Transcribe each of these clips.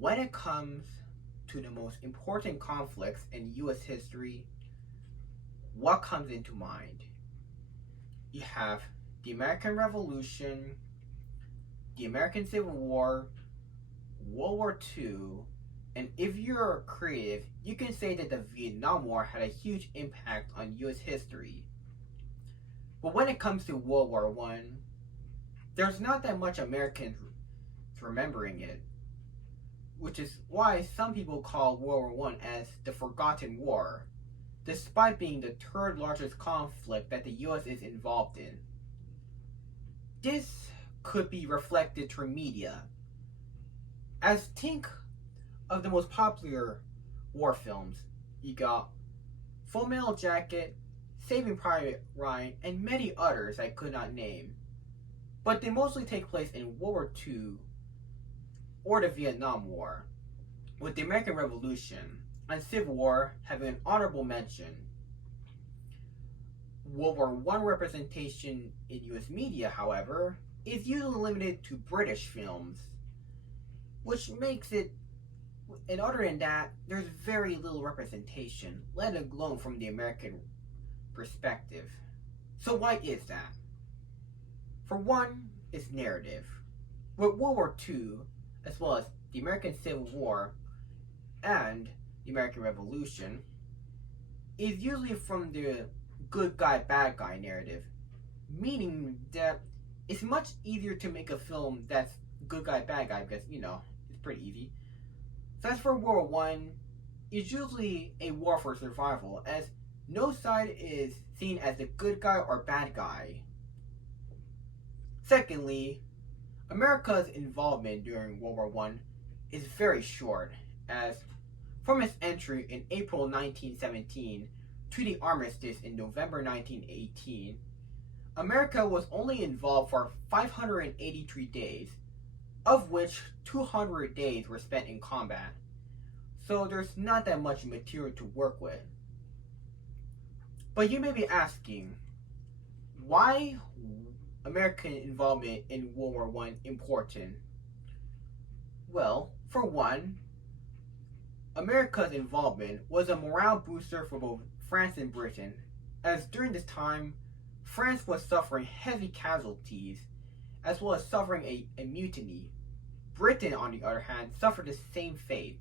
When it comes to the most important conflicts in US history, what comes into mind? You have the American Revolution, the American Civil War, World War II, and if you're creative, you can say that the Vietnam War had a huge impact on US history. But when it comes to World War I, there's not that much Americans remembering it, which is why some people call World War I as the Forgotten War, despite being the third largest conflict that the US is involved in. This could be reflected through media, as think of the most popular war films. You got Full Metal Jacket, Saving Private Ryan, and many others I could not name. But they mostly take place in World War II or the Vietnam War, with the American Revolution and Civil War having an honorable mention. World War I representation in US media, however, is usually limited to British films, which makes it, and other than that, there's very little representation, let alone from the American perspective. So why is that? For one, it's narrative. With World War II, as well as the American Civil War and the American Revolution, is usually from the good guy, bad guy narrative, meaning that it's much easier to make a film that's good guy, bad guy, because, it's pretty easy. So as for World War I, it's usually a war for survival, as no side is seen as the good guy or bad guy. Secondly, America's involvement during World War I is very short, as from its entry in April 1917 to the armistice in November 1918, America was only involved for 583 days, of which 200 days were spent in combat. So there's not that much material to work with. But you may be asking, why American involvement in World War I important? Well, for one, America's involvement was a morale booster for both France and Britain, as during this time, France was suffering heavy casualties, as well as suffering a mutiny. Britain, on the other hand, suffered the same fate,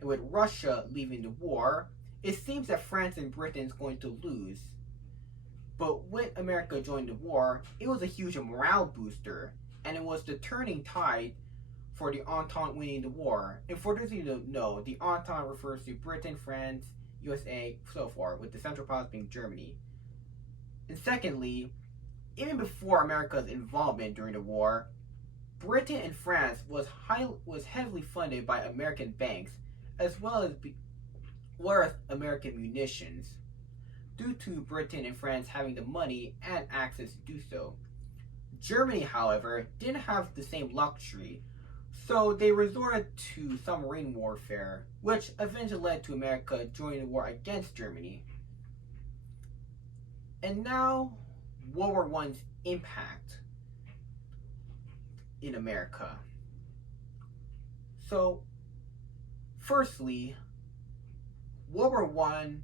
and with Russia leaving the war, it seems that France and Britain is going to lose. But when America joined the war, it was a huge morale booster, and it was the turning tide for the Entente winning the war. And for those of you who don't know, the Entente refers to Britain, France, USA, so forth, with the central powers being Germany. And secondly, even before America's involvement during the war, Britain and France was heavily funded by American banks, as well as worth American munitions, due to Britain and France having the money and access to do so. Germany, however, didn't have the same luxury, so they resorted to submarine warfare, which eventually led to America joining the war against Germany. And now, World War I's impact in America. So, firstly, World War I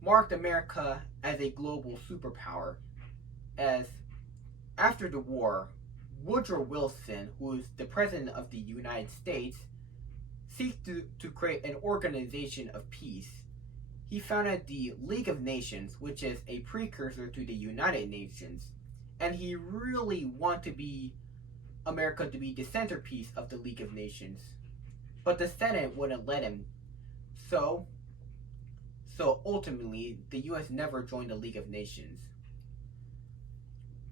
marked America as a global superpower, as after the war, Woodrow Wilson, who is the President of the United States, seeks to create an organization of peace. He founded the League of Nations, which is a precursor to the United Nations, and he really wanted America to be the centerpiece of the League of Nations. But the Senate wouldn't let him. So ultimately, the US never joined the League of Nations.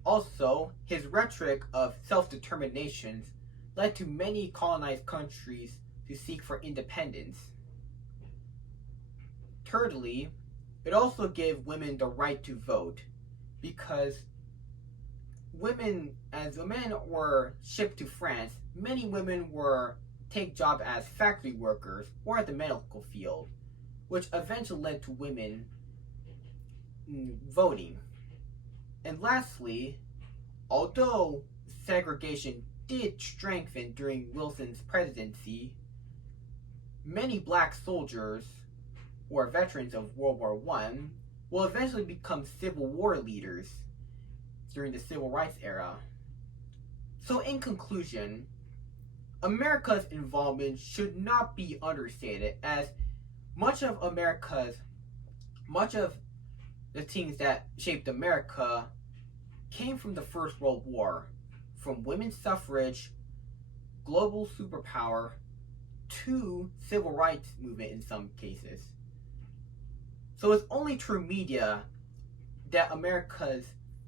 Also, his rhetoric of self-determination led to many colonized countries to seek for independence. Thirdly, it also gave women the right to vote, because as women were shipped to France, many women were take jobs as factory workers or at the medical field, which eventually led to women voting. And lastly, although segregation did strengthen during Wilson's presidency, many black soldiers or veterans of World War I will eventually become Civil War leaders during the Civil Rights era. So in conclusion, America's involvement should not be understated, as much of the things that shaped America came from the First World War, from women's suffrage, global superpower, to civil rights movement in some cases. So it's only through media that America's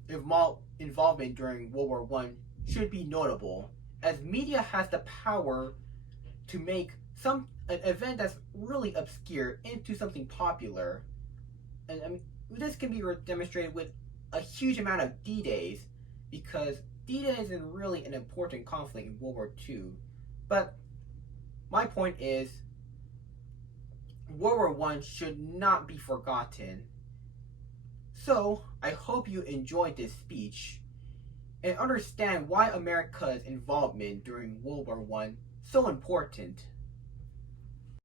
involvement during World War I should be notable, as media has the power to make an event that's really obscure into something popular. And this can be demonstrated with a huge amount of D-Days, because D-Day isn't really an important conflict in World War II. But my point is, World War I should not be forgotten. So, I hope you enjoyed this speech and understand why America's involvement during World War I so important.